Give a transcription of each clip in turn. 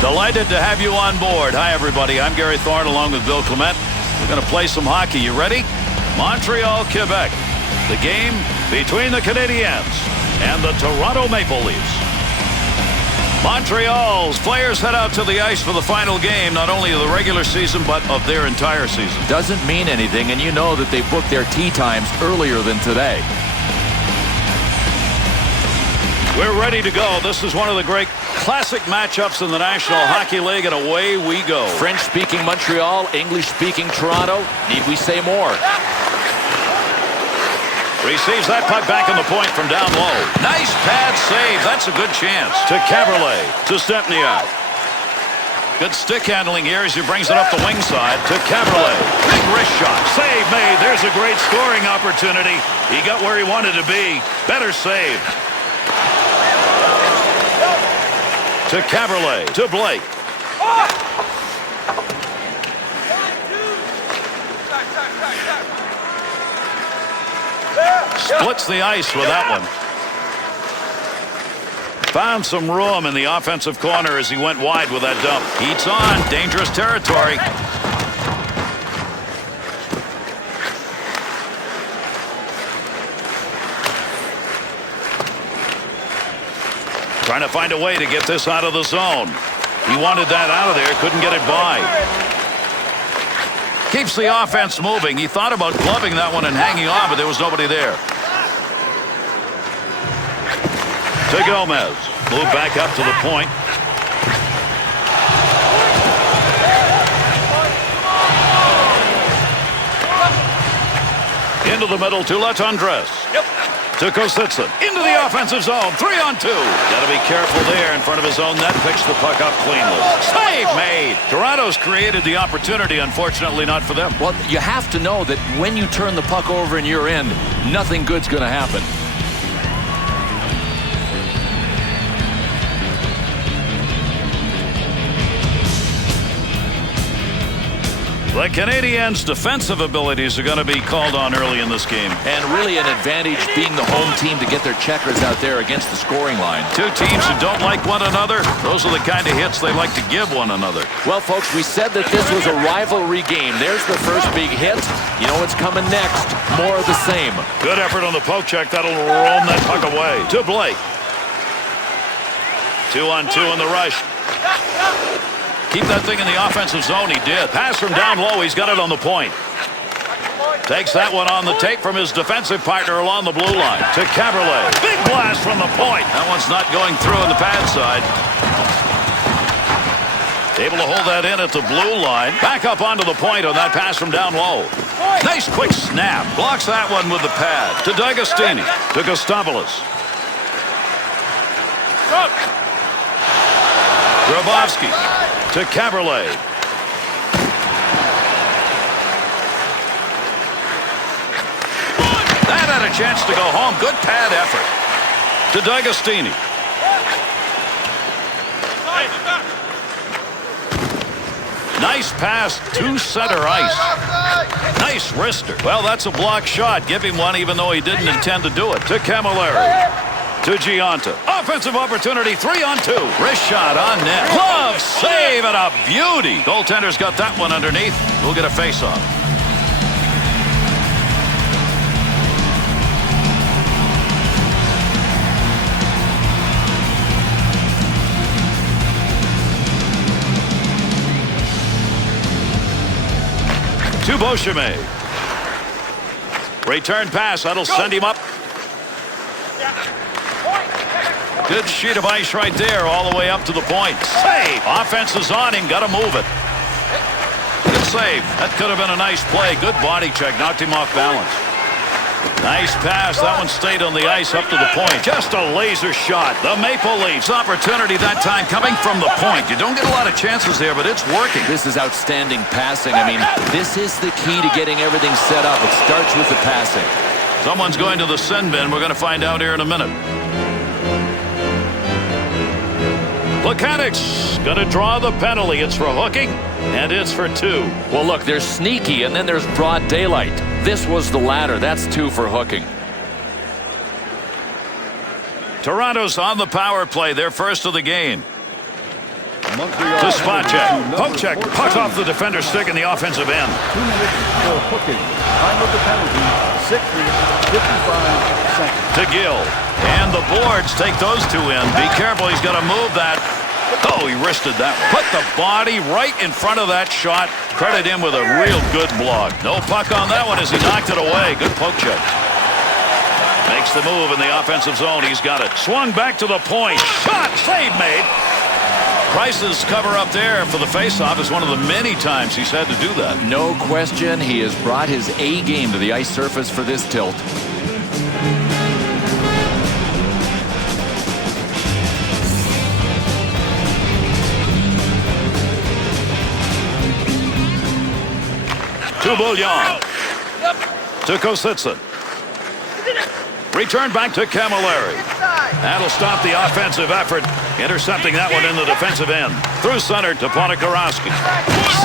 Delighted to have you on board. Hi, everybody. I'm Gary Thorne along with Bill Clement. We're going to play some hockey. You ready? Montreal, Quebec. The game between the Canadiens and the Toronto Maple Leafs. Montreal's players head out to the ice for the final game, not only of the regular season, but of their entire season. Doesn't mean anything, and you know that they booked their tee times earlier than today. We're ready to go. This is one of the great classic matchups in the National Hockey League, and away we go. French-speaking Montreal, English-speaking Toronto. Need we say more? Receives that puck back on the point from down low. Nice pad save. That's a good chance. To Caberlet. To Stepniak. Good stick handling here as he brings it up the wing side. To Caberlet. Big wrist shot. Save made. There's a great scoring opportunity. He got where he wanted to be. Better save. To Caberlet. To Blake. Splits the ice with that one. Found some room in the offensive corner as he went wide with that dump. Heats on. Dangerous territory. Trying to find a way to get this out of the zone. He wanted that out of there. Couldn't get it by. Keeps the offense moving. He thought about gloving that one and hanging on, but there was nobody there. To Gomez. Move back up to the point. Into the middle to Latendresse. To Kositsin. Into the offensive zone. 3-on-2. Got to be careful there in front of his own net. Picks the puck up cleanly. Save made. Toronto's created the opportunity. Unfortunately, not for them. Well, you have to know that when you turn the puck over in your end, nothing good's going to happen. The Canadiens' defensive abilities are going to be called on early in this game. And really an advantage being the home team to get their checkers out there against the scoring line. Two teams who don't like one another, those are the kind of hits they like to give one another. Well, folks, we said that this was a rivalry game. There's the first big hit. You know what's coming next. More of the same. Good effort on the poke check. That'll roam that puck away. To Blake. 2-on-2 in the rush. Keep that thing in the offensive zone. He did. Pass from down low. He's got it on the point. Takes that one on the tape from his defensive partner along the blue line. To Caberlet. Big blast from the point. That one's not going through on the pad side. Able to hold that in at the blue line. Back up onto the point on that pass from down low. Nice quick snap. Blocks that one with the pad. To D'Agostini. To Gustavoulis. Grabowski. To Caberlet. That had a chance to go home. Good pad effort. To D'Agostini. Nice pass to center ice. Nice wrister. Well, that's a block shot. Give him one even though he didn't intend to do it. To Camilleri. To Giunta. Offensive opportunity. 3-on-2. Wrist shot on net. Glove save and a beauty. Goaltender's got that one underneath. We'll get a face-off. To Beauchemin. Return pass. That'll send him up. Good sheet of ice right there all the way up to the point. Save. Offense is on him. Got to move it. Good save. That could have been a nice play. Good body check. Knocked him off balance. Nice pass. That one stayed on the ice up to the point. Just a laser shot. The Maple Leafs opportunity that time coming from the point. You don't get a lot of chances there, but it's working. This is outstanding passing. I mean, this is the key to getting everything set up. It starts with the passing. Someone's going to the sin bin. We're going to find out here in a minute. Plekanec's going to draw the penalty. It's for hooking, and it's for 2. Well, look, there's sneaky, and then there's broad daylight. This was the latter. That's 2 for hooking. Toronto's on the power play. They're first of the game. Montreal. To spot check. Poke check. Puck off the defender's stick in the offensive end. 2 minutes for hooking. Time of the penalty, 6 minutes, 55 seconds. To Gill. And the boards take those two in. Be careful, he's going to move that. Oh, he wristed that. Put the body right in front of that shot. Credit him with a real good block. No puck on that one as he knocked it away. Good poke check. Makes the move in the offensive zone. He's got it. Swung back to the point. Shot. Save made. Price's cover up there for the faceoff is one of the many times he's had to do that. No question, he has brought his A game to the ice surface for this tilt. To Bouillon. To Kositsin. Return back to Camilleri. That'll stop the offensive effort. Intercepting that one in the defensive end. Through center to Ponikarovsky.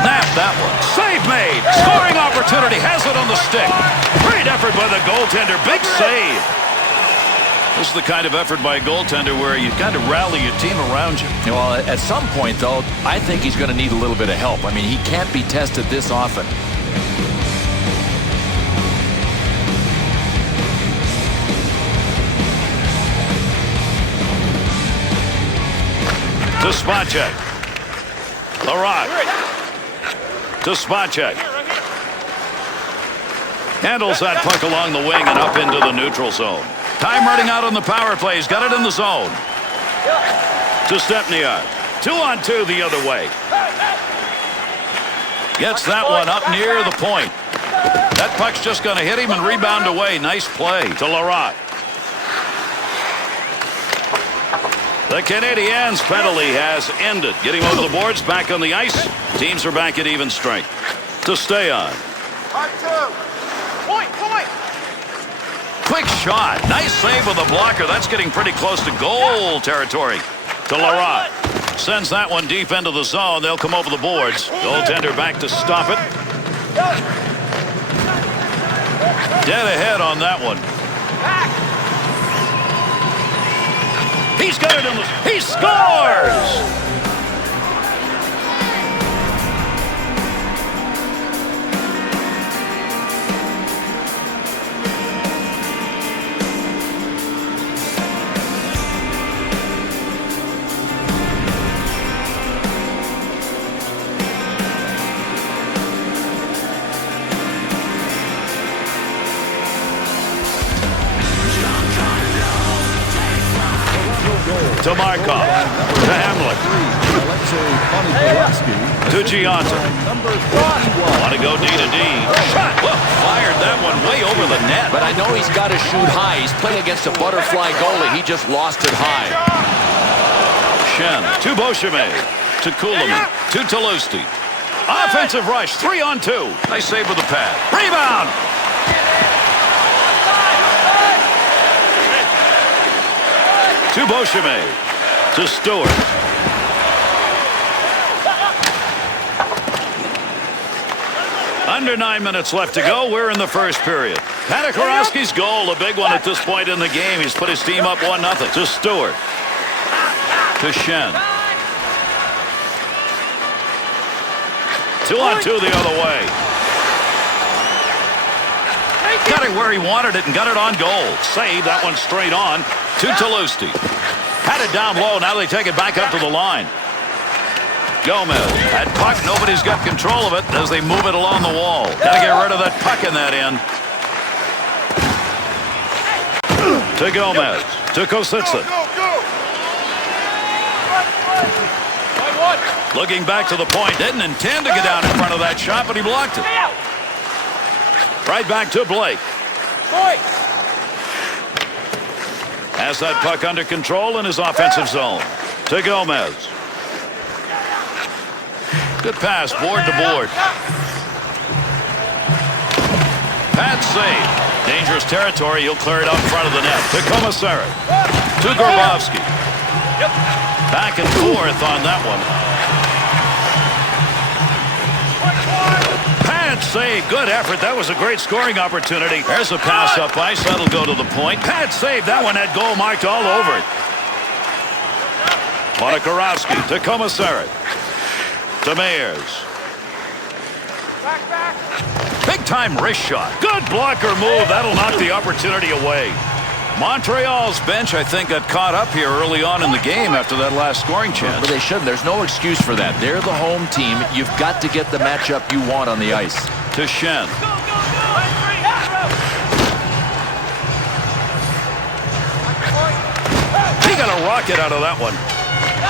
Snap that one. Save made. Scoring opportunity. Has it on the stick. Great effort by the goaltender. Big save. This is the kind of effort by a goaltender where you kind of rally your team around you. Well, at some point, though, I think he's going to need a little bit of help. I mean, he can't be tested this often. To spot check. Larock. To spot check. Handles that puck along the wing and up into the neutral zone. Time running out on the power play. He's got it in the zone. To Stepniak. 2-on-2 the other way. Gets that one up near the point. That puck's just going to hit him and rebound away. Nice play to Larock. The Canadiens penalty has ended. Getting over the boards, back on the ice. Teams are back at even strength. To stay on. Point. Quick shot. Nice save with the blocker. That's getting pretty close to goal territory. To Larock. Sends that one deep into the zone. They'll come over the boards. Goaltender back to stop it. Dead ahead on that one. He's got it in the... He scores! To Markov. To Hamlet. To Gianta. Want to go D to D. Shot. Whoa, fired that one way over the net. But I know he's got to shoot high. He's playing against a butterfly goalie. He just lost it high. Shen. To Beauchemin. To Kuhlman. To Talusti. Offensive rush. 3-on-2. Nice save with the pad. Rebound. To Beauchemin. To Stewart. Under 9 minutes left to go. We're in the first period. Ponikarovsky's goal, a big one at this point in the game. He's put his team up 1-0. To Stewart. To Shen. 2-on-2 the other way. Got it where he wanted it and got it on goal. Save that one straight on to Talusti. Had it down low. Now they take it back up to the line. Gomez. That puck, nobody's got control of it as they move it along the wall. Got to get rid of that puck in that end. To Gomez. To Kositsin. Looking back to the point. Didn't intend to get down in front of that shot, but he blocked it. Right back to Blake. Has that puck under control in his offensive zone. To Gomez. Good pass, board to board. Pad save. Dangerous territory. He'll clear it out in front of the net. To Commissary. To Grabowski. Back and forth on that one. Pad save. Good effort. That was a great scoring opportunity. There's a pass up ice. That'll go to the point. Pad save. That one had goal marked all over it. Ponikarovsky to Commissary. to Mears. Big-time wrist shot. Good blocker move. That'll knock the opportunity away. Montreal's bench, I think, got caught up here early on in the game after that last scoring chance. But they shouldn't. There's no excuse for that. They're the home team. You've got to get the matchup you want on the ice. To Shen. He got a rocket out of that one.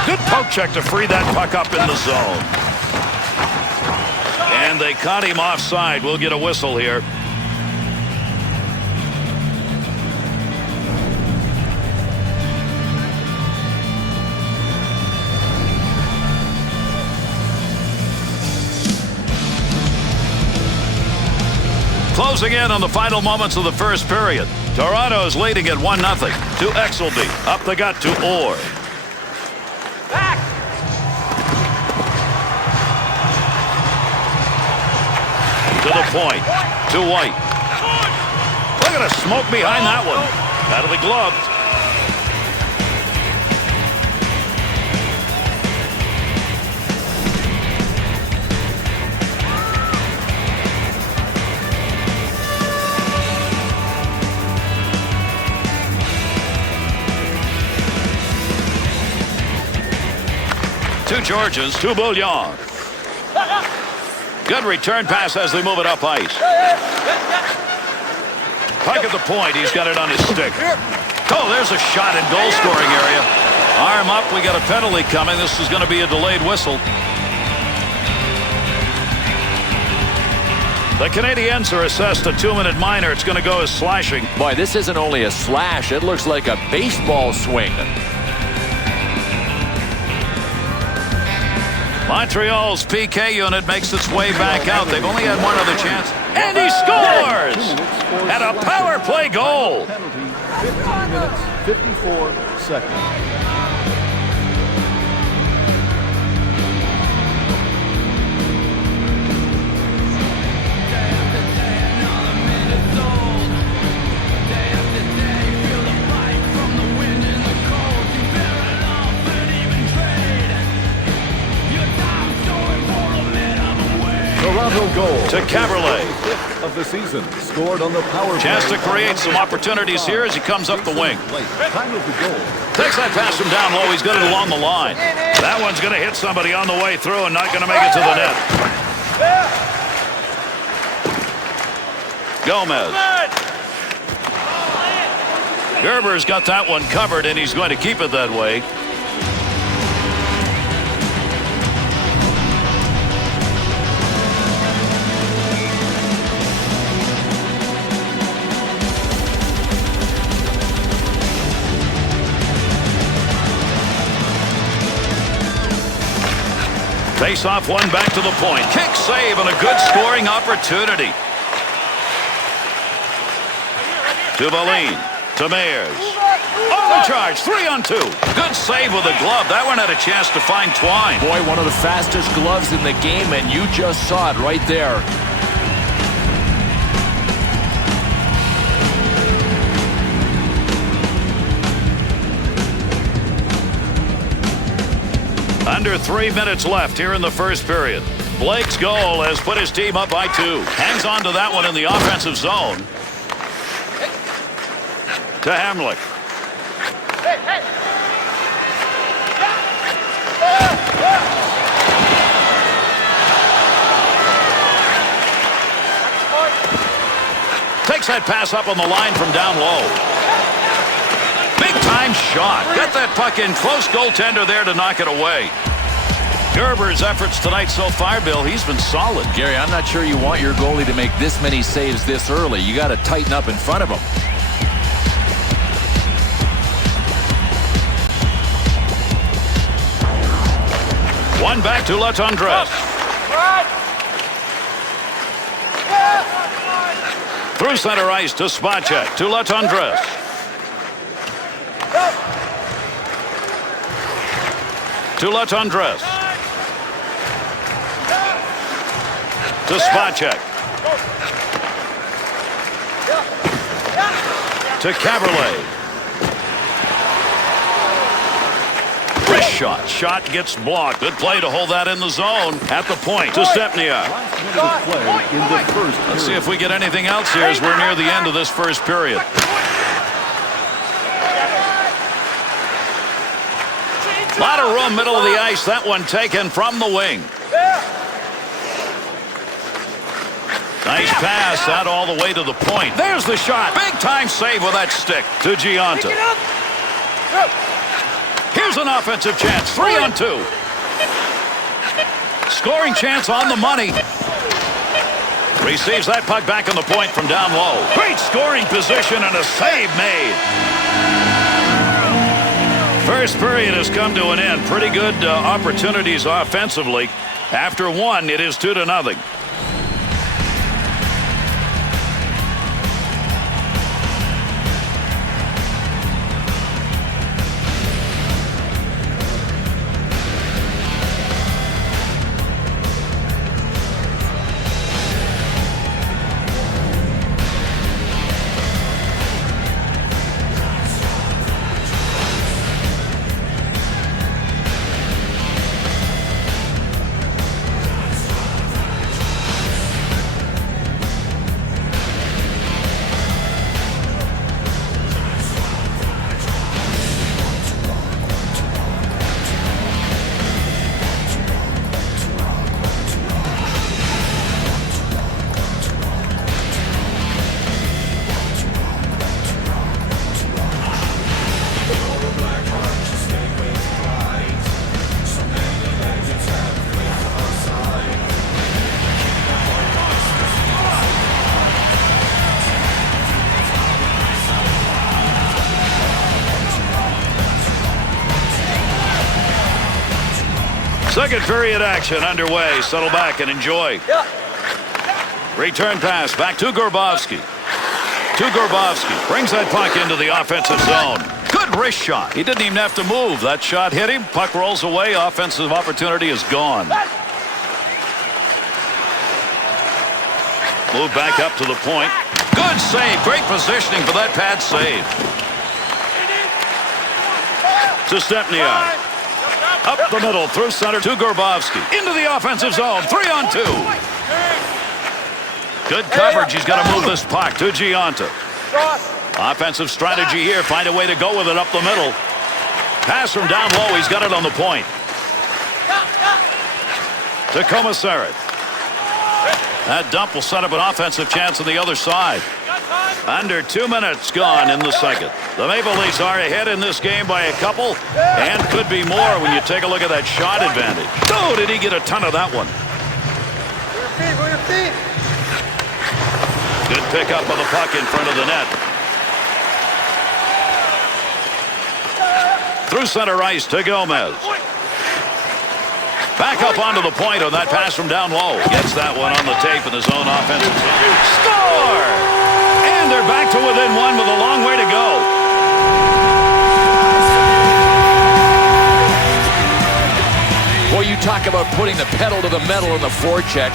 Good poke check to free that puck up in the zone. And they caught him offside. We'll get a whistle here. Closing in on the final moments of the first period. Toronto's leading at 1-0 to Exelby. Up the gut to Orr. Back. To the point. To White. Look at a smoke behind that one. Out of the glove. To Georges, to Bouillon. Good return pass as they move it up ice. Puck at the point. He's got it on his stick. Oh, there's a shot in goal scoring area. Arm up. We got a penalty coming. This is going to be a delayed whistle. The Canadiens are assessed a 2-minute minor. It's going to go as slashing. Boy, this isn't only a slash. It looks like a baseball swing. Montreal's PK unit makes its way back out. They've only had one other chance. And he scores! And a power play goal. Penalty, 15 minutes, 54 seconds. Toronto goal To Caberlet. of the season, scored on the power play. Chance to create some opportunities here as he comes up the wing. Time of the goal. Takes that pass from down low. He's got it along the line. That one's going to hit somebody on the way through and not going to make it to the net. Gomez. Gerber's got that one covered, and he's going to keep it that way. Face off one back to the point. Kick save and a good scoring opportunity. To Valine. To Mears. Overcharge. 3-on-2. Good save with a glove. That one had a chance to find Twine. Boy, one of the fastest gloves in the game, and you just saw it right there. Under 3 minutes left here in the first period. Blake's goal has put his team up by 2. Hangs on to that one in the offensive zone. To Hamlick. Takes that pass up on the line from down low. Big time shot. Got that puck in close. Goaltender there to knock it away. Gerber's efforts tonight so far, Bill, he's been solid. Gary, I'm not sure you want your goalie to make this many saves this early. You got to tighten up in front of him. One back to Latendresse. Through center ice to Spacek. To Latendresse. To Latendresse. To Spacek. To Caberlet. wrist shot. Shot gets blocked. Good play to hold that in the zone at the point to Stepniak. Last minute of play in the first period. Let's see if we get anything else here as we're near the end of this first period. A lot of room, middle of the ice. That one taken from the wing. Nice pass out all the way to the point. There's the shot. Big time save with that stick to Giunta. Here's an offensive chance. 3-on-2. Scoring chance on the money. Receives that puck back on the point from down low. Great scoring position and a save made. First period has come to an end. Pretty good opportunities offensively. After one, it is 2-0. Second period action underway. Settle back and enjoy. Return pass back to Grabowski. Brings that puck into the offensive zone. Good wrist shot. He didn't even have to move. That shot hit him. Puck rolls away. Offensive opportunity is gone. Move back up to the point. Good save. Great positioning for that pad save. To Stepniak. Up the middle, through center to Grabowski. Into the offensive zone, 3-on-2. Good coverage. He's got to move this puck to Giunta. Offensive strategy here. Find a way to go with it up the middle. Pass from down low. He's got it on the point. To Komisarek. That dump will set up an offensive chance on the other side. Under 2 minutes gone in the second. The Maple Leafs are ahead in this game by a couple, and could be more when you take a look at that shot advantage. Oh, did he get a ton of that one? Good pickup of the puck in front of the net. Through center ice to Gomez. Back up onto the point on that pass from down low. Gets that one on the tape in his own offensive zone. Score! And they're back to within one with a long way to go. Boy, you talk about putting the pedal to the metal in the forecheck.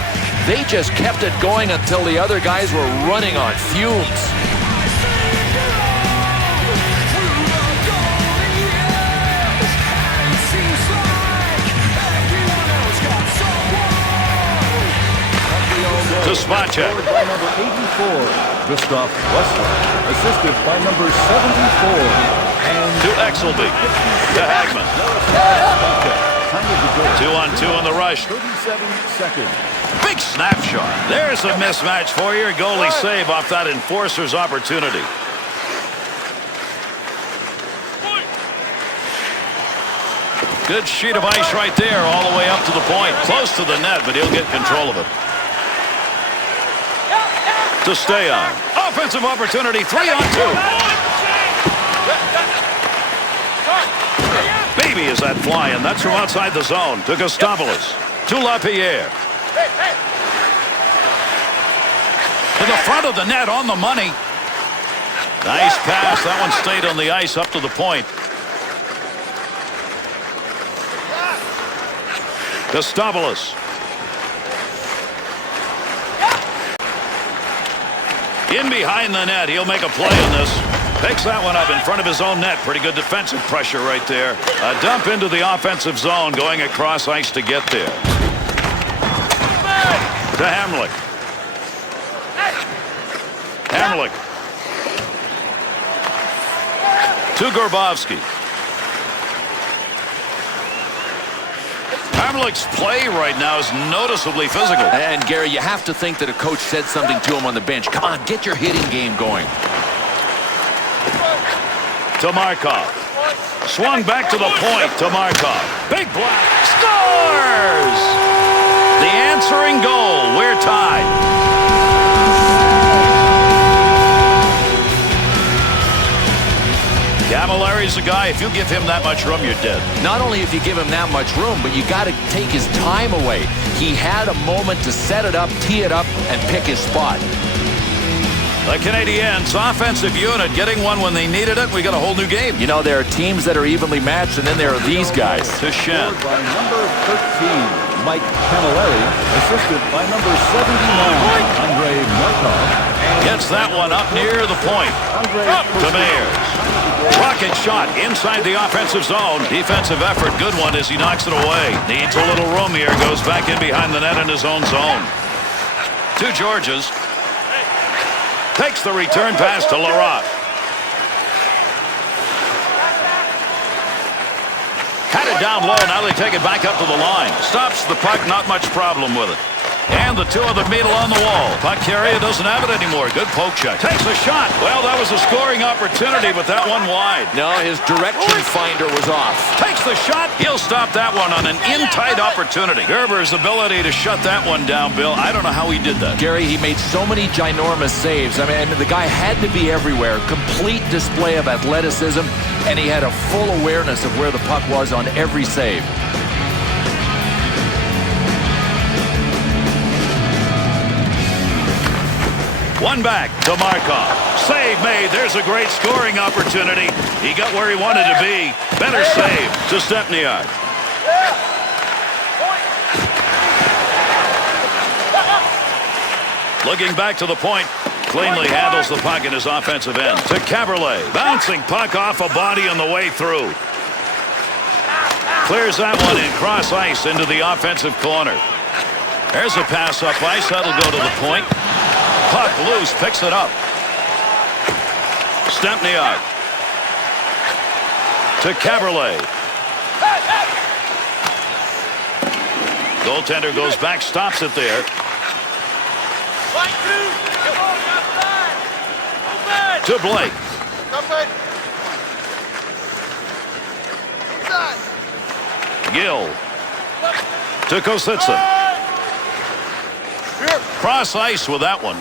They just kept it going until the other guys were running on fumes. To spot check. By number 84, Gustav Wessler. Assisted by number 74. And to Exelby. To Hagman. 2-on-2 on the rush. 37 seconds. Big snapshot. There's a mismatch for you. Goalie save off that enforcer's opportunity. Good sheet of ice right there all the way up to the point. Close to the net, but he'll get control of it. To stay on. Offensive opportunity, 3-on-2. Baby, is that flying. That's from outside the zone. To Gustavoulis. To LaPierre. To the front of the net on the money. Nice pass. That one stayed on the ice up to the point. Gustavoulis. In behind the net. He'll make a play in this. Takes that one up in front of his own net. Pretty good defensive pressure right there. A dump into the offensive zone, going across ice to get there. To Hamrlik. Hamrlik. To Grabowski. Hamrlik's play right now is noticeably physical. And Gary, you have to think that a coach said something to him on the bench. Come on, get your hitting game going. To Markov. Swung back to the point to Markov. Big block. Scores! The answering goal. We're tied. Camilleri's a guy, if you give him that much room, you're dead. Not only if you give him that much room, but you got to take his time away. He had a moment to set it up, tee it up, and pick his spot. The Canadiens offensive unit getting one when they needed it. We got a whole new game. You know, there are teams that are evenly matched, and then there are these guys. To Shen. By number 13, Mike Camilleri, assisted by number 79, Andre Markov. Gets that one up near the point. To Mayers. Rocket shot inside the offensive zone. Defensive effort. Good one as he knocks it away. Needs a little room here. Goes back in behind the net in his own zone. To Georges. Takes the return pass to Larocque. Had it down low. Now they take it back up to the line. Stops the puck. Not much problem with it. And the two of them meet along the wall. Puck carrier doesn't have it anymore. Good poke check. Takes a shot. Well, that was a scoring opportunity, but that one wide. No, his direction finder was off. Takes the shot. He'll stop that one on an in-tight opportunity. Gerber's ability to shut that one down, Bill. I don't know how he did that. Gary, he made so many ginormous saves. I mean, the guy had to be everywhere. Complete display of athleticism, and he had a full awareness of where the puck was on every save. One back to Markov. Save made. There's a great scoring opportunity. He got where he wanted to be. Better save to Stepniak. Looking back to the point. Cleanly handles the puck in his offensive end. To Caberlet. Bouncing puck off a body on the way through. Clears that one in cross ice into the offensive corner. There's a pass up ice. That'll go to the point. Puck loose, picks it up. Stempniak. To Caberlet. Goaltender goes back, stops it there. To Blake. Gill. To Kositsa. Cross ice with that one.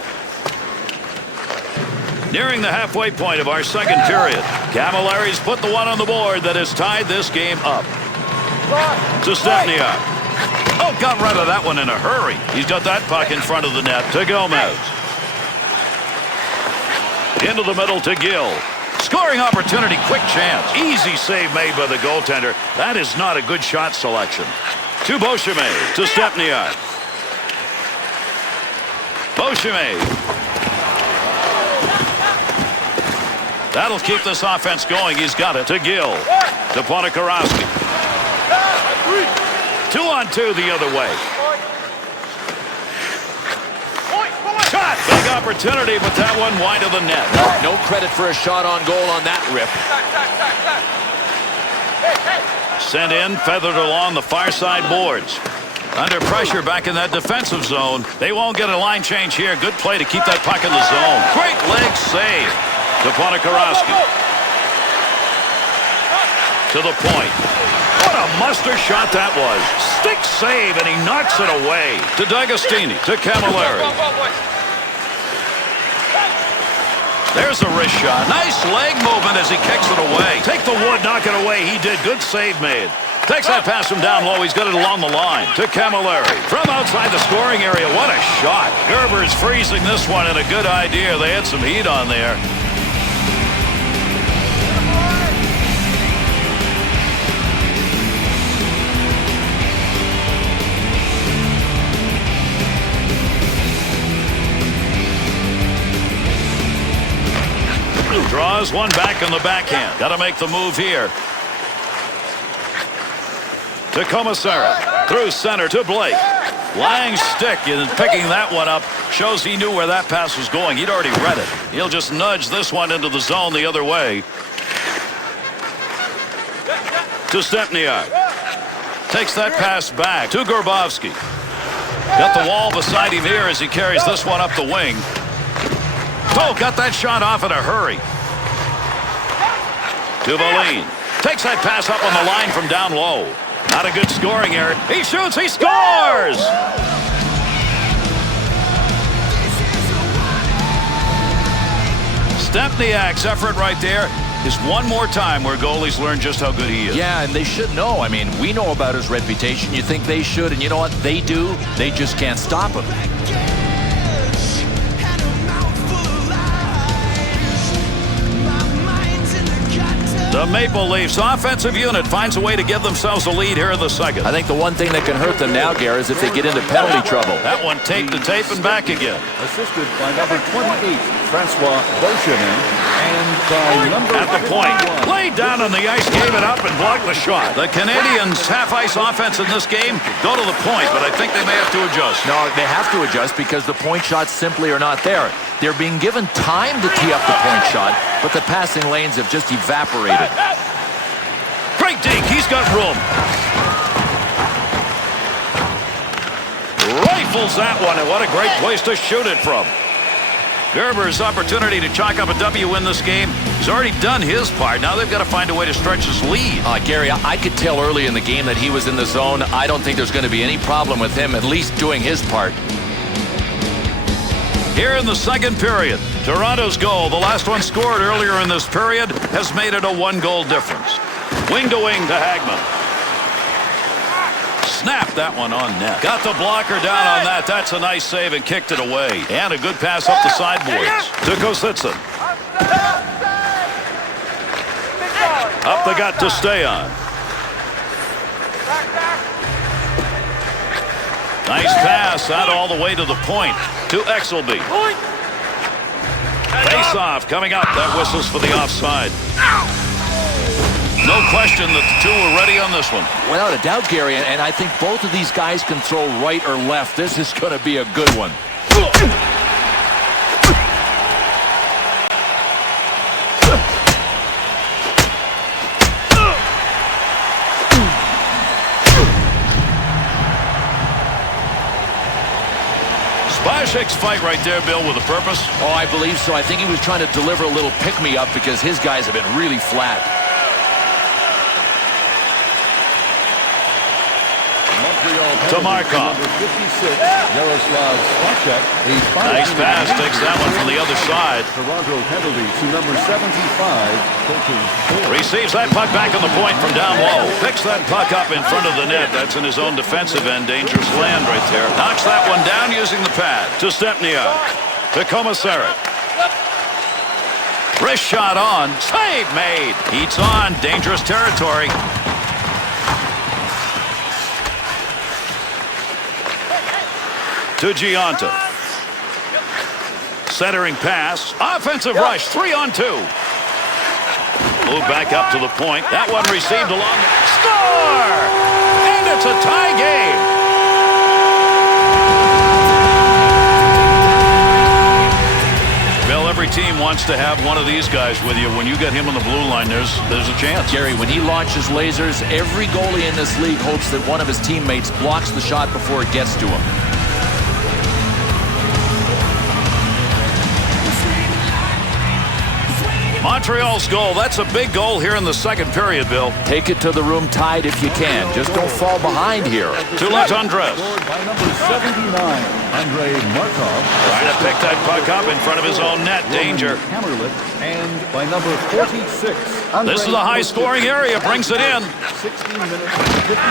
Nearing the halfway point of our second period. Camilleri's put the one on the board that has tied this game up. To Stepniak. Oh, got rid of that one in a hurry. He's got that puck in front of the net. To Gomez. Into the middle to Gill. Scoring opportunity, quick chance. Easy save made by the goaltender. That is not a good shot selection. To Beauchemin. To Stepniak. Beauchemin. That'll keep this offense going. He's got it to Gill. To Ponikarovsky. 2-on-2 the other way. Shot. Big opportunity, but that one wide of the net. No credit for a shot on goal on that rip. Sent in, feathered along the far side boards. Under pressure back in that defensive zone. They won't get a line change here. Good play to keep that puck in the zone. Great leg save. To Ponikarovsky. To the point. What a muster shot that was. Stick save, and he knocks it away. To D'Agostini. To Camilleri. There's a wrist shot. Nice leg movement as he kicks it away. Take the wood, knock it away. He did. Good save made. Takes that pass from down low. He's got it along the line. To Camilleri. From outside the scoring area. What a shot. Gerber's freezing this one, and a good idea. They had some heat on there. Draw Draws one back in the backhand. Got to make the move here. To Commissara. Through center to Blake. Lying stick and picking that one up shows he knew where that pass was going. He'd already read it. He'll just nudge this one into the zone the other way. To Stempniak. Takes that pass back to Grabowski. Got the wall beside him here as he carries this one up the wing. Oh, got that shot off in a hurry. To Valine. Takes that pass up on the line from down low. Not a good scoring error. He shoots, he scores! Stempniak's effort right there is one more time where goalies learn just how good he is. Yeah, and they should know. I mean, we know about his reputation. You think they should, and you know what? They do. They just can't stop him. The Maple Leafs offensive unit finds a way to give themselves a lead here in the second. I think the one thing that can hurt them now, Gary, is if they get into penalty trouble. That one tape to tape and back again. Assisted by number 28, Francois Beauchemin, and by number At the point, 51. laid down on the ice, gave it up and blocked the shot. The Canadiens' half-ice offense in this game go to the point, but I think they may have to adjust. No, they have to adjust because the point shots simply are not there. They're being given time to tee up the point shot, but the passing lanes have just evaporated. Great dink. He's got room. Rifles that one, and what a great place to shoot it from. Gerber's opportunity to chalk up a W in this game. He's already done his part. Now they've got to find a way to stretch his lead. Gary, I could tell early in the game that he was in the zone. I don't think there's going to be any problem with him at least doing his part. Here in the second period, Toronto's goal, the last one scored earlier in this period, has made it a one-goal difference. Wing to wing to Hagman. Snap that one on net. Got the blocker down on that. That's a nice save and kicked it away. And a good pass up the sideboards to Kositsin. Up the gut to stay on. Nice pass out all the way to the point to Exelby. Face off coming up. That whistles for the offside. No question that the two were ready on this one. Without a doubt, Gary, and I think both of these guys can throw right or left. This is going to be a good one. Spacek's fight right there, Bill, with a purpose. Oh, I believe so. I think he was trying to deliver a little pick-me-up because his guys have been really flat. To Markov. Number 56, Yaroslav Spacek. Nice pass. Takes that one from the other side. Toronto penalty to number 75, Colton. Receives that puck back on the point from down low. Picks that puck up in front of the net. That's in his own defensive end. Dangerous land right there. Knocks that one down using the pad. To Stempniak. To Commissara. Wrist shot on. Save made. Heats on. Dangerous territory. To Giunta. Centering pass. Offensive rush. 3-on-2. Move back up to the point. That one received along. Score! And it's a tie game. Bill, every team wants to have one of these guys with you. When you get him on the blue line, there's a chance. Gary, when he launches lasers, every goalie in this league hopes that one of his teammates blocks the shot before it gets to him. Montreal's goal. That's a big goal here in the second period, Bill. Take it to the room tied if you can. Just don't fall behind here. To Latendresse. Scored by number 79, Andrei Markov. Trying to pick that puck up in front of his own net. Danger. Hammerlet, and by number 46, Andrei. This is a high-scoring area. Brings it in. 16 minutes, 59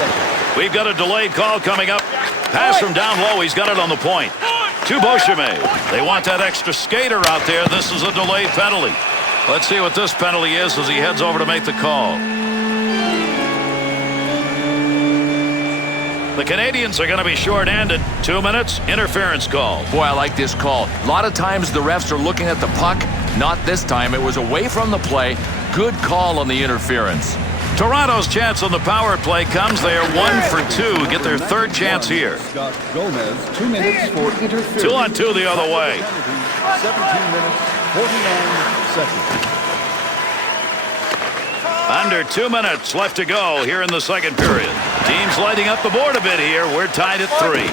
seconds. We've got a delayed call coming up. Pass from down low. He's got it on the point. To Beauchemin. They want that extra skater out there. This is a delayed penalty. Let's see what this penalty is as he heads over to make the call. The Canadiens are going to be short-handed. 2 minutes, interference call. Boy, I like this call. A lot of times the refs are looking at the puck, Not this time. It was away from the play. Good call on the interference. Toronto's chance on the power play comes. They are 1 for 2. Get their third chance here. Scott Gomez, 2 minutes for interference. 2 on 2 the other way. 17 minutes, 49 seconds. Under 2 minutes left to go here in the second period. Team's lighting up the board a bit here. We're tied at 3.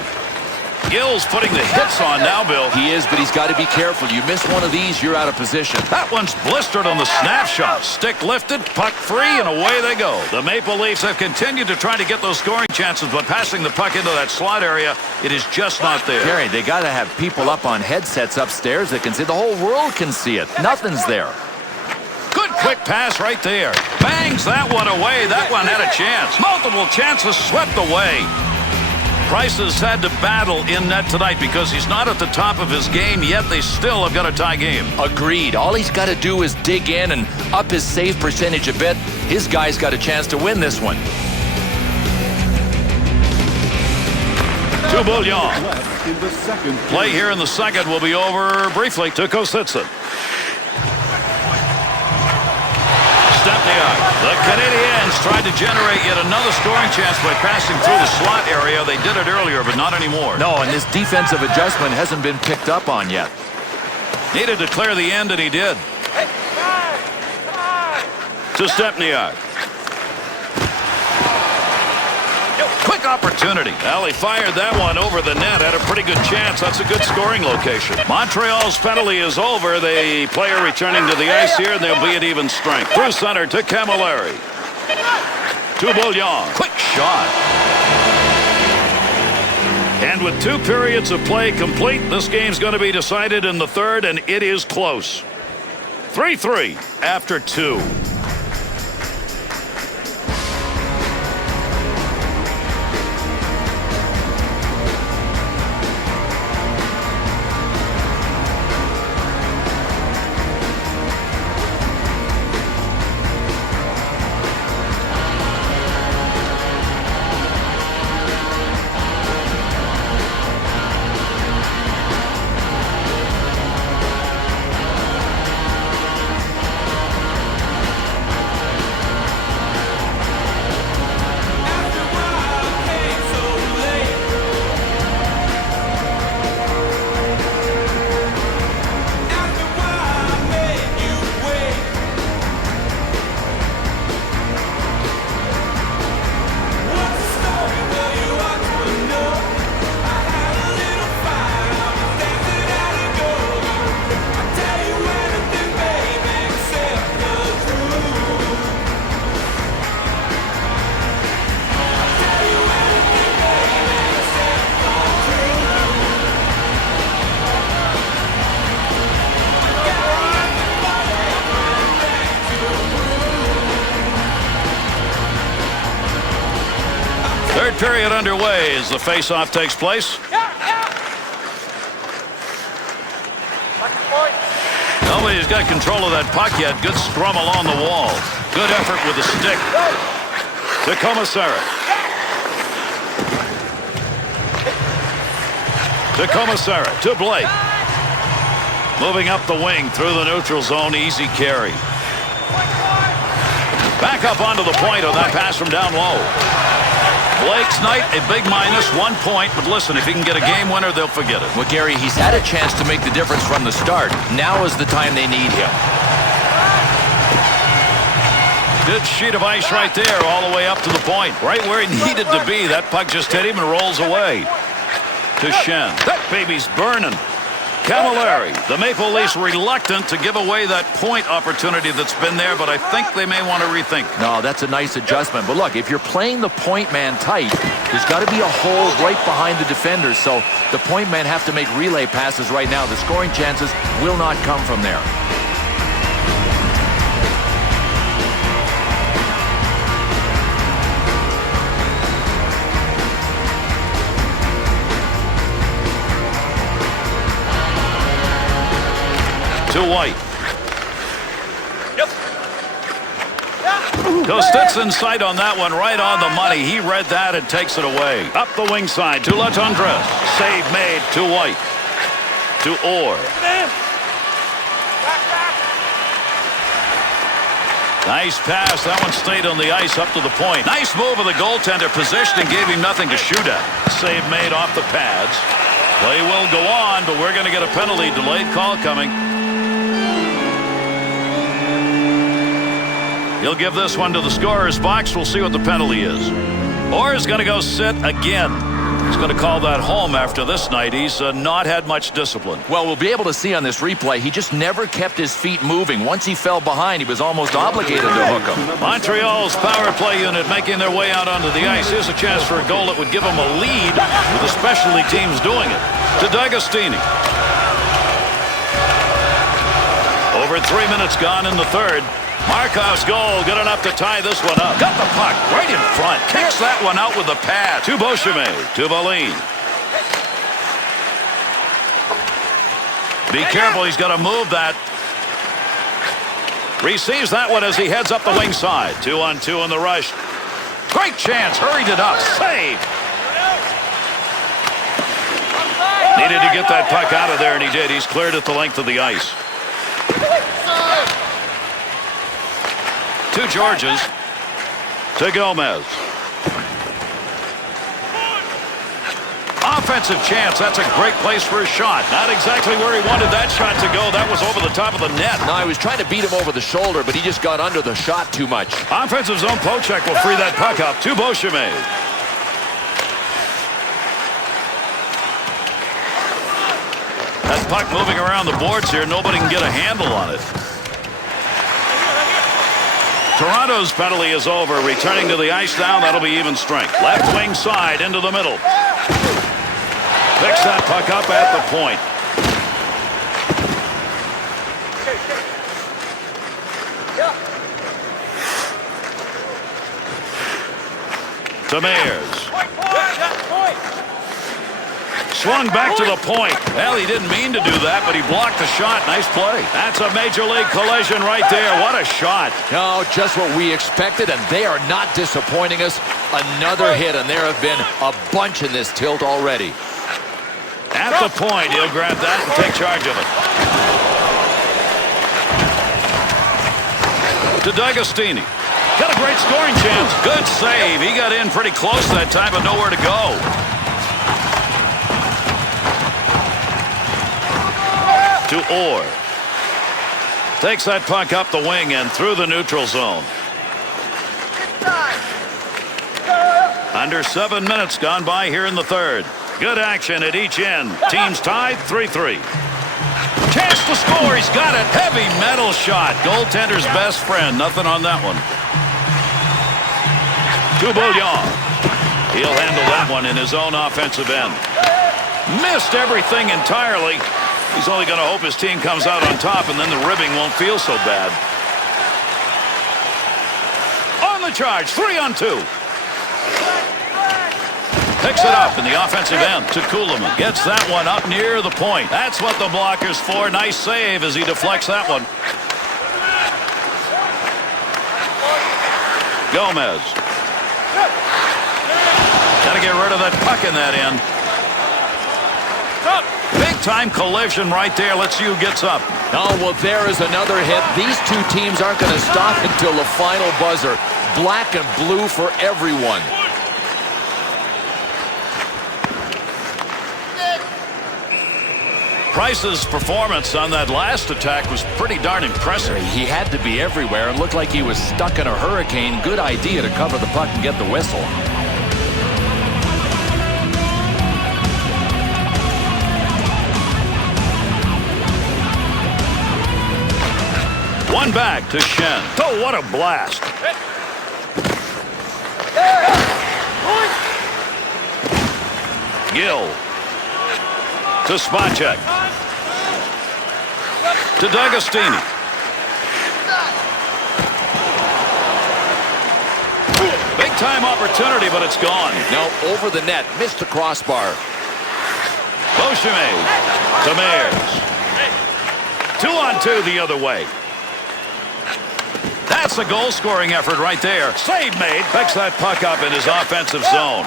Gill's putting the hits on now, Bill. He is, but he's got to be careful. You miss one of these, you're out of position. That one's blistered on the snapshot. Stick lifted, puck free, and away they go. The Maple Leafs have continued to try to get those scoring chances, but passing the puck into that slot area, it is just not there. Gary, they got to have people up on headsets upstairs that can see. The whole world can see it. Nothing's there. Good quick pass right there. Bangs that one away. That one had a chance. Multiple chances swept away. Price has had to battle in net tonight because he's not at the top of his game, yet they still have got a tie game. Agreed. All he's got to do is dig in and up his save percentage a bit. His guy's got a chance to win this one. To Bouillon. Play here in the second will be over briefly to Kostitsin. The Canadiens tried to generate yet another scoring chance by passing through the slot area. They did it earlier, but not anymore. No, and this defensive adjustment hasn't been picked up on yet. Needed to clear the end, and he did. To Stepniak. Quick opportunity. Well, he fired that one over the net. Had a pretty good chance. That's a good scoring location. Montreal's penalty is over. The player returning to the ice here, and they'll be at even strength. Through center to Camilleri. To Bouillon. Quick shot. And with 2 periods of play complete, this game's going to be decided in the third, and it is close. 3-3 after 2. Third period underway as the face-off takes place. Nobody's got control of that puck yet. Good scrum along the wall. Good effort with the stick. To Commissary. To Commissary. To Blake. Moving up the wing through the neutral zone. Easy carry. Back up onto the point on that pass from down low. Blake's night, a big minus, 1 point. But listen, if he can get a game winner, they'll forget it. Well, Gary, he's had a chance to make the difference from the start. Now is the time they need him. Good sheet of ice right there, all the way up to the point. Right where he needed to be. That puck just hit him and rolls away. To Shen. That baby's burning. Camilleri. The Maple Leafs reluctant to give away that point opportunity that's been there, but I think they may want to rethink. No, that's a nice adjustment. But look, if you're playing the point man tight, there's got to be a hole right behind the defenders. So the point men have to make relay passes right now. The scoring chances will not come from there. To White. Kostitsin sight on that one, right on the money. He read that and takes it away. Up the wing side to Latundra. Save made to White. To Orr. Back. Nice pass. That one stayed on the ice up to the point. Nice move of the goaltender. Positioned and gave him nothing to shoot at. Save made off the pads. Play will go on, but we're going to get a penalty. Delayed call coming. He'll give this one to the scorer's box. We'll see what the penalty is. Orr is going to go sit again. He's going to call that home after this night. He's not had much discipline. Well, we'll be able to see on this replay, he just never kept his feet moving. Once he fell behind, he was almost obligated to hook him. Montreal's power play unit making their way out onto the ice. Here's a chance for a goal that would give them a lead with the specialty teams doing it. To D'Agostini. Over 3 minutes gone in the third. Markov's goal, good enough to tie this one up. Got the puck right in front. Kicks that one out with the pad. To Beauchemin. To Valine. Be careful, he's got to move that. Receives that one as he heads up the wing side. 2-on-2 in the rush. Great chance, hurried it up. Save. Needed to get that puck out of there, and he did. He's cleared at the length of the ice. To Georges. To Gomez. Offensive chance. That's a great place for a shot. Not exactly where he wanted that shot to go. That was over the top of the net. No, he was trying to beat him over the shoulder, but he just got under the shot too much. Offensive zone poke-check will free that puck up. To Beauchemin. That puck moving around the boards here. Nobody can get a handle on it. Toronto's penalty is over. Returning to the ice now. That'll be even strength. Left wing side into the middle. Picks that puck up at the point. To Mears. Swung back to the point. Well, he didn't mean to do that, but he blocked the shot. Nice play. That's a major league collision right there. What a shot. No, just what we expected, and they are not disappointing us. Another hit, and there have been a bunch in this tilt already. At the point, he'll grab that and take charge of it. To D'Agostini. Got a great scoring chance. Good save. He got in pretty close that time, but nowhere to go. To Orr. Takes that puck up the wing and through the neutral zone. Under 7 minutes gone by here in the third. Good action at each end. Teams tied 3-3. Chance to score. He's got it. Heavy metal shot. Goaltender's best friend. Nothing on that one. To Bouillon. He'll handle that one in his own offensive end. Missed everything entirely. He's only going to hope his team comes out on top, and then the ribbing won't feel so bad. On the charge, 3-on-2. Picks it up in the offensive end to Kuhlman. Gets that one up near the point. That's what the blocker's for. Nice save as he deflects that one. Gomez. Got to get rid of that puck in that end. Big-time collision right there. Let's see who gets up. Oh, well, there is another hit. These two teams aren't going to stop until the final buzzer. Black and blue for everyone. Price's performance on that last attack was pretty darn impressive. He had to be everywhere. It looked like he was stuck in a hurricane. Good idea to cover the puck and get the whistle. One back to Shen. Oh, what a blast. Gill. To Spacek. To D'Agostini. Big time opportunity, but it's gone. No, over the net. Missed the crossbar. Beauchemin. To Mears. 2-on-2 the other way. That's a goal-scoring effort right there. Save made. Picks that puck up in his offensive zone.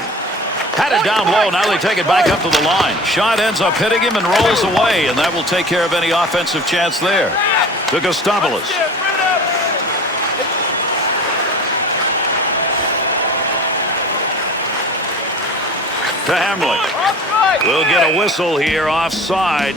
Had it down low. Now they take it back up to the line. Shot ends up hitting him and rolls away, and that will take care of any offensive chance there. To Gustopoulos. To Hamlet. We'll get a whistle here offside.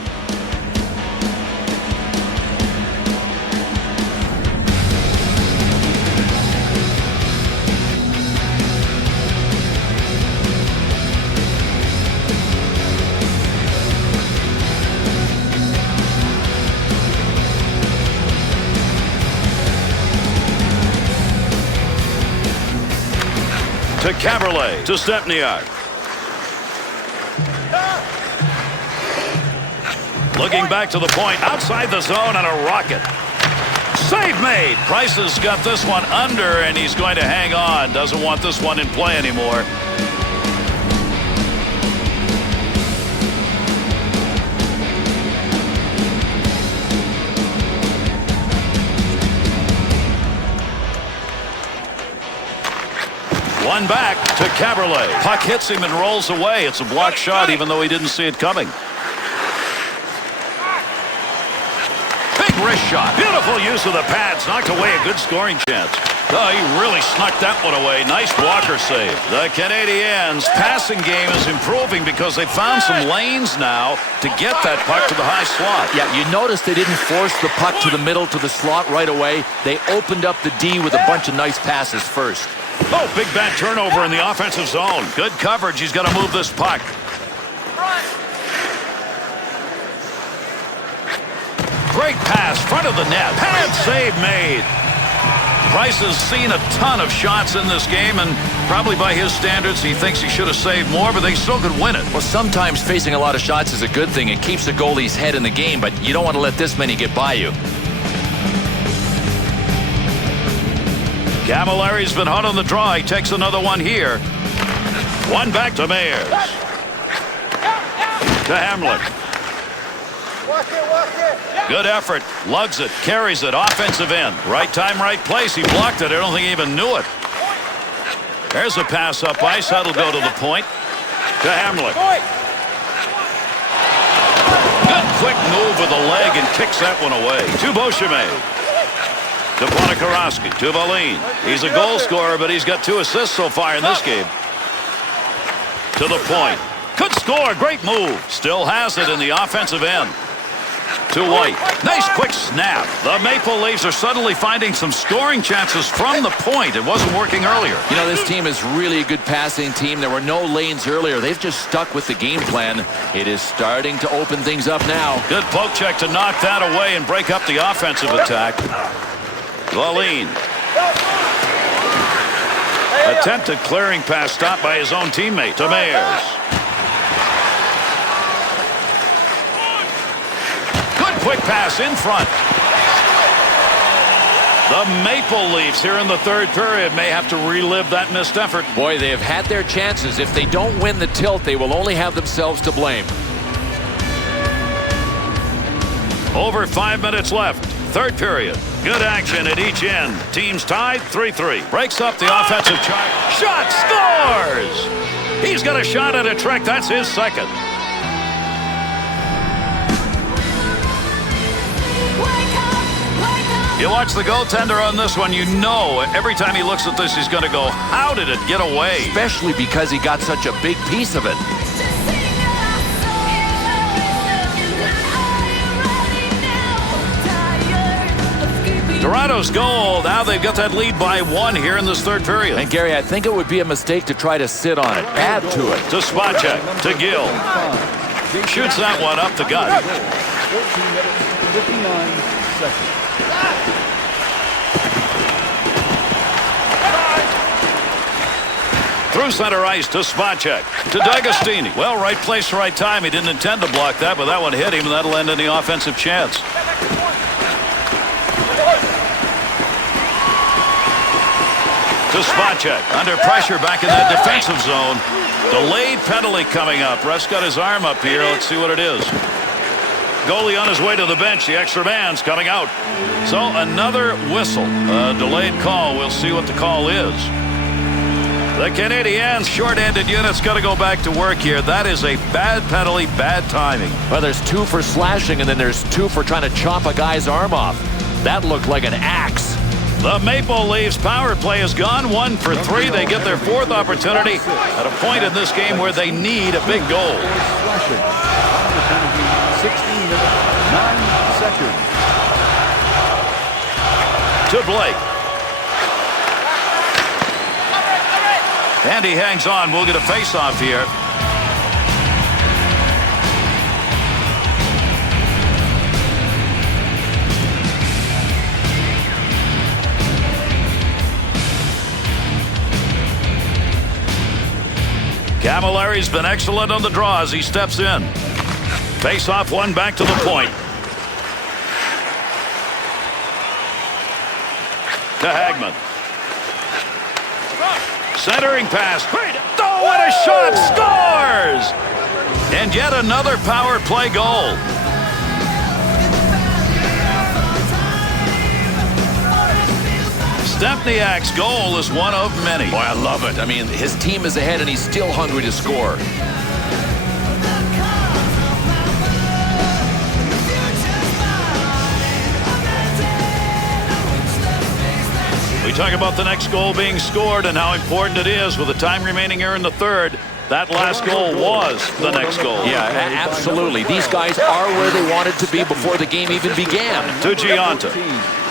To Caberlet. To Stepniak. Looking back to the point. Outside the zone and a rocket. Save made. Price has got this one under, and he's going to hang on. Doesn't want this one in play anymore. One back to Caberlet. Puck hits him and rolls away. It's a blocked shot even though he didn't see it coming. Big wrist shot. Beautiful use of the pads. Knocked away a good scoring chance. Oh, he really snuck that one away. Nice Walker save. The Canadiens' passing game is improving because they found some lanes now to get that puck to the high slot. Yeah, you notice they didn't force the puck to the middle to the slot right away. They opened up the D with a bunch of nice passes first. Oh, big bad turnover in the offensive zone. Good coverage. He's got to move this puck. Great pass, front of the net. Pad save made. Price has seen a ton of shots in this game, and probably by his standards, he thinks he should have saved more, but they still could win it. Well, sometimes facing a lot of shots is a good thing. It keeps the goalie's head in the game, but you don't want to let this many get by you. Camilleri's been hot on the draw. He takes another one here. One back to Meyers. To Hamlet. Good effort. Lugs it. Carries it. Offensive end. Right time, right place. He blocked it. I don't think he even knew it. There's a pass up ice. That'll go to the point. To Hamlet. Good quick move with the leg and kicks that one away. To Beauchemin. To Ponikarovsky. To Valine. He's a goal scorer, but he's got 2 assists so far in this game. To the point. Could score. Great move. Still has it in the offensive end. To White. Nice quick snap. The Maple Leafs are suddenly finding some scoring chances from the point. It wasn't working earlier. You know, this team is really a good passing team. There were no lanes earlier. They've just stuck with the game plan. It is starting to open things up now. Good poke check to knock that away and break up the offensive attack. Valine. Attempted clearing pass stopped by his own teammate. To Meyers. Good quick pass in front. The Maple Leafs here in the third period may have to relive that missed effort. Boy, they have had their chances. If they don't win the tilt, they will only have themselves to blame. Over 5 minutes left. Third period. Good action at each end. Teams tied 3-3. Breaks up the offensive charge. Shot scores! He's got a shot at a trick. That's his second. You watch the goaltender on this one, you know every time he looks at this, he's going to go, how did it get away? Especially because he got such a big piece of it. Toronto's goal. Now they've got that lead by 1 here in this third period. And Gary, I think it would be a mistake to try to sit on it. Add to it. To Spacek. To Gill. Shoots that one up the gut. 14 minutes, 59 seconds. Through center ice to Spacek. To D'Agostini. Well, right place, right time. He didn't intend to block that, but that one hit him, and that'll end any offensive chance. To Spacek. Under pressure back in that defensive zone. Delayed penalty coming up. Russ got his arm up here. Let's see what it is. Goalie on his way to the bench. The extra man's coming out. So another whistle. A delayed call. We'll see what the call is. The Canadiens short-handed unit's got to go back to work here. That is a bad penalty, bad timing. Well, there's 2 for slashing, and then there's 2 for trying to chop a guy's arm off. That looked like an axe. The Maple Leafs power play is gone. 1 for 3. They get their 4th opportunity at a point in this game where they need a big goal. 16 minutes, 9 seconds. To Blake. And he hangs on. We'll get a face-off here. Camilleri's been excellent on the draw as he steps in. Face-off one back to the point. To Hagman. Centering pass. Oh, what a shot! Scores! And yet another power play goal. Stempniak's goal is one of many. Boy, I love it. I mean, his team is ahead and he's still hungry to score. We talk about the next goal being scored and how important it is with the time remaining here in the third. That last goal was the next goal. Yeah, absolutely. These guys are where they wanted to be before the game even began. To Giunta.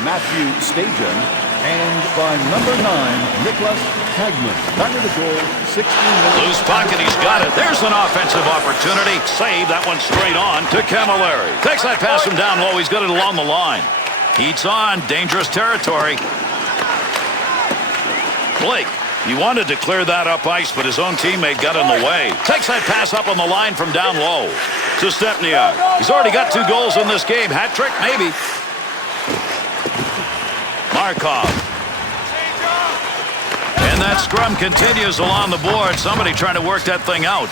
Matthew Stajan. And by number 9, Nicholas Hagman. Time of the goal, 16 minutes. Loose puck, and he's got it. There's an offensive opportunity. Save that one straight on to Camilleri. Takes that pass him down low. He's got it along the line. Heats on. Dangerous territory. Blake. He wanted to clear that up ice, but his own teammate got in the way. Takes that pass up on the line from down low to Stempniak. He's already got 2 goals in this game. Hat trick, maybe. Markov. And that scrum continues along the board. Somebody trying to work that thing out.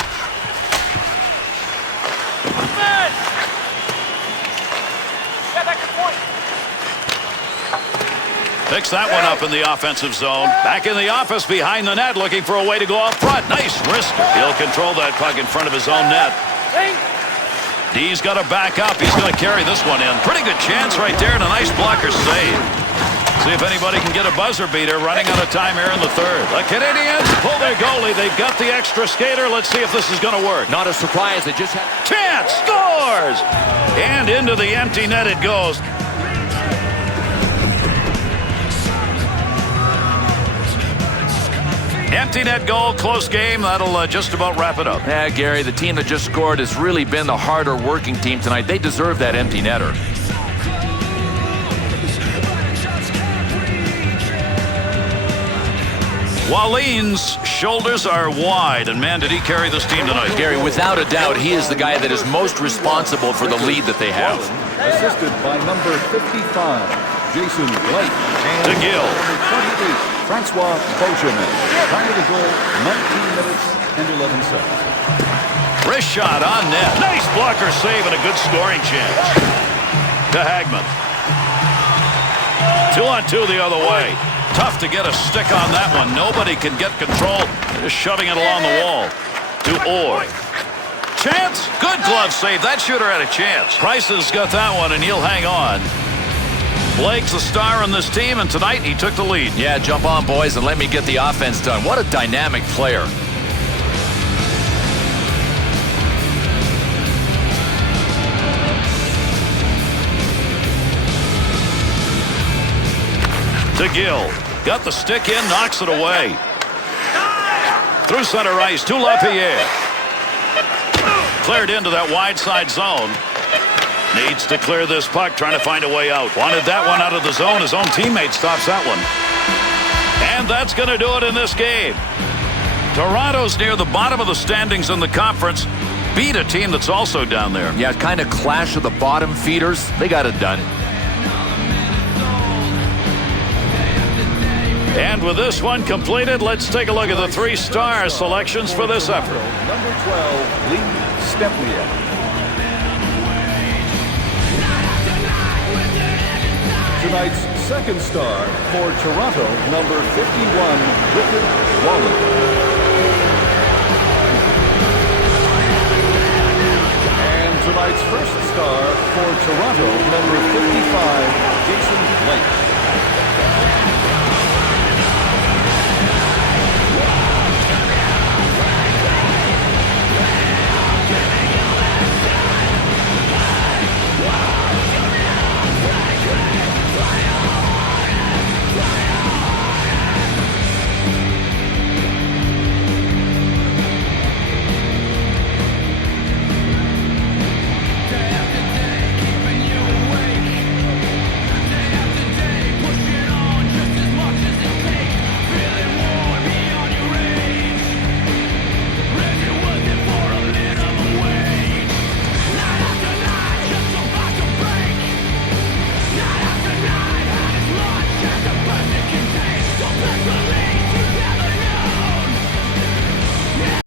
Picks that one up in the offensive zone. Back in the office behind the net, looking for a way to go up front. Nice wrist. He'll control that puck in front of his own net. D's got to back up. He's going to carry this one in. Pretty good chance right there and a nice blocker save. See if anybody can get a buzzer beater. Running out of time here in the third. The Canadiens pull their goalie. They've got the extra skater. Let's see if this is going to work. Not a surprise. They just had... Chance scores! And into the empty net it goes. Empty net goal, close game. That'll just about wrap it up. Yeah, Gary, the team that just scored has really been the harder working team tonight. They deserve that empty netter. Wallin's shoulders are wide, and man, did he carry this team tonight. Gary, without a doubt, he is the guy that is most responsible for the lead that they have. Assisted by number 55, Jason Blake. And To Gill. number 28, Francois Beauchemin. Time of the goal, 19 minutes and 11 seconds. Wrist shot on net. Nice blocker save and a good scoring chance. To Hagman. 2-on-2 the other way. Tough to get a stick on that one. Nobody can get control. Just shoving it along the wall. To Orr. Chance. Good glove save. That shooter had a chance. Price has got that one, and he'll hang on. Blake's the star on this team, and tonight he took the lead. Yeah, jump on, boys, and let me get the offense done. What a dynamic player. To Gill. Got the stick in, knocks it away. Through center ice to LaPierre. Cleared into that wide side zone. Needs to clear this puck, trying to find a way out. Wanted that one out of the zone. His own teammate stops that one. And that's going to do it in this game. Toronto's near the bottom of the standings in the conference. Beat a team that's also down there. Yeah, kind of clash of the bottom feeders. They got it done. And with this one completed, let's take a look at the 3-star selections for this effort. Number 12, Lee Stempniak. Tonight's second star for Toronto, number 51, Richard Wallen. And tonight's first star for Toronto, number 55, Jason Blake.